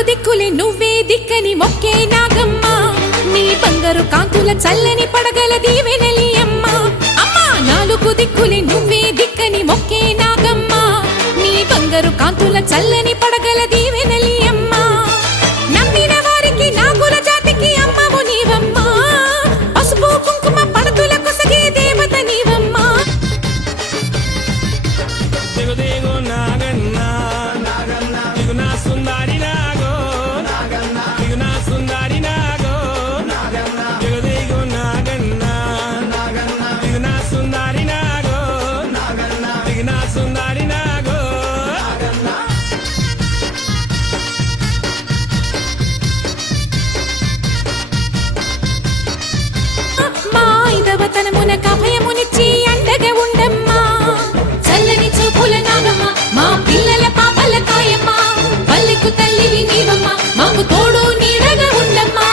నాలుగు దిక్కులే నువ్వే దిక్కని మొక్కే నాగమ్మ నీ బంగారు కాంతుల చల్లని పడగల దీవెనలి అమ్మ అమ్మా నాలుగు దిక్కులే నువ్వే దిక్కని మొక్కే నాగమ్మ నీ బంగారు కాంతుల చల్లని పడగల దీవెనలి అమ్మ నమ్మిన వారికి నాగుల జాతికి అమ్మవు నీవమ్మ పసుపు కుంకుమ పడతుల కొసగే దేవత నీవమ్మ తనమున కభయమునిచ్చి అండగా ఉండమ్మా చల్లని చూపుల నాగమ్మ మా పిల్లల పాపల కాయమ్మ పల్లెకు తల్లివి నీవమ్మ మాకు తోడు నీడగా ఉండమ్మా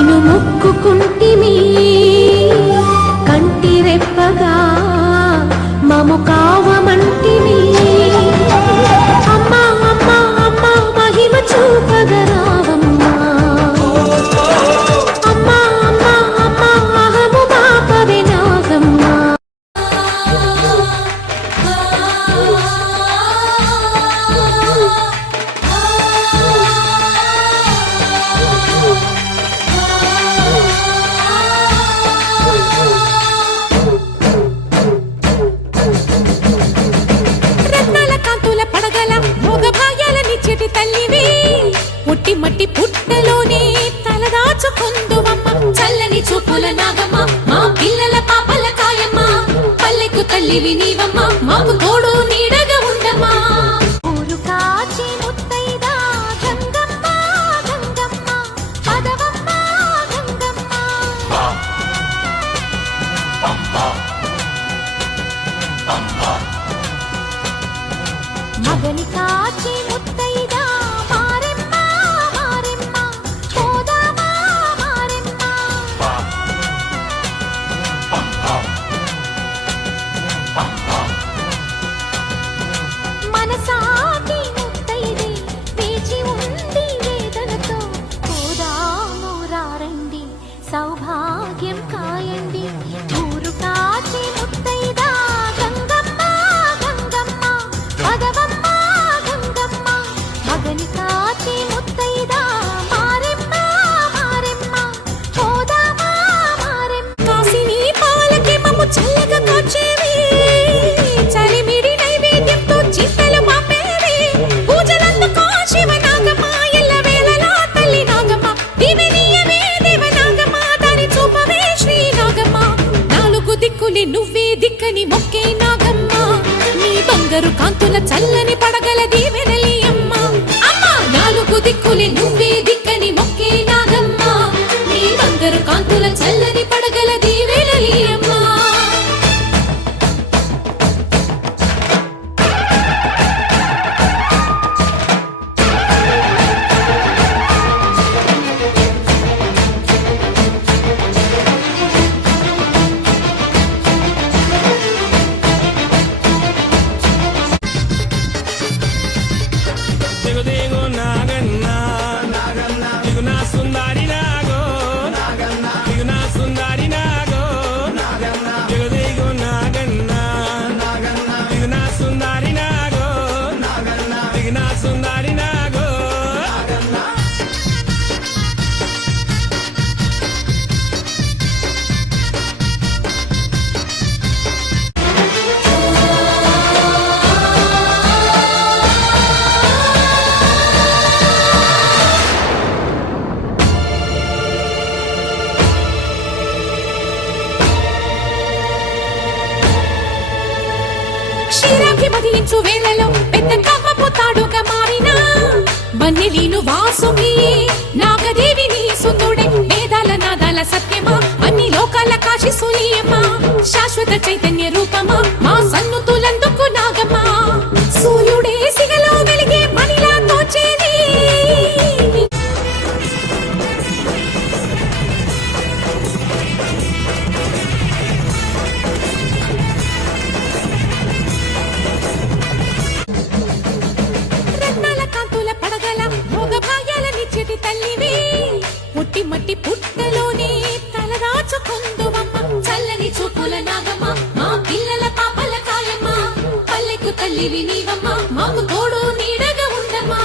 నేను మొక్కుకుంటిమి కంటి రెప్పగా మము కావమంటిమి అమ్మా అమ్మా అమ్మా మహిమ చూపగరావమ్మా అమ్మా అమ్మా అమ్మా అహము బాపవే నాగమ్మా పుట్టి మట్టి పుట్టలోనే తలదాచుకుందువమ్మ చల్లని చూపుల నాగమ్మ మా పిల్లల పాపల కాయమ్మ పల్లెకు తల్లివి నీవమ్మ మాకు తోడు నీడగా ఉండమ్మా ఊరు కాచి ముత్తైదా గంగమ్మ గంగమ్మ పదవమ్మ గంగమ్మ మగని కాచి ముత్తైదా మనసాటి ముత్తైదే వేచి ఉంది వేదనతో కోదాము రారండి సౌభాగ్యం కాయండి ఊరు కాచి ముత్తైదా గంగమ్మ గంగమ్మ పదవమ్మ గంగమ్మ మగని కాచి ముత్తైదా మారెమ్మ మారెమ్మ కోదామ మారెమ్మ కాసిని పాలకి మమ్ము చల్లగా కాచేవి చలిమిడి నైవేద్యంతో చిత్తలు మాపేవి పూజలందుకో శివ నాగమ్మ ఎల్ల వేళలా తల్లి నాగమ్మ దివెనీయవే దేవ నాగమ్మ దారి చూపవే శ్రీ నాగమ్మ నాలుగు దిక్కులే నువ్వే దిక్కని మొక్కే నాగమ్మ నీ బంగారు కాంతుల చల్లని పడగల దీవెనలి అమ్మ అమ్మ నాలుగు దిక్కులే నువ్వే దిక్కని మొక్కే నాగమ్మ నీ బంగారు కాంతుల చల్లని పడగల దీవెనలి అమ్మ వన్నెలీను వాసుకి నాగదేవి నీ సుందుడే వేదాల నాదాల సత్యమా అన్ని లోకాల కాశీ సూలియమ్మా శాశ్వత చైతన్య రూపమా మా సన్నుతులందుకు నాగమ్మా సూర్యుడే సిగలో వెలిగే మణిలా తోచేది రత్నాల కాంతుల పడగల భోగ భాగ్యాలనిచ్చేటి తల్లివి పుట్టి మట్టి పుట్టలోనే తలదాచుకుందువమ్మ చల్లని చూపుల నాగమ్మ మా పిల్లల పాపల కాయమ్మ పల్లెకు తల్లివి నీవమ్మ మాకు తోడు నీడగా ఉండమ్మా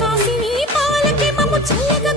కాసిని పాలకి మమ్ము చల్లగా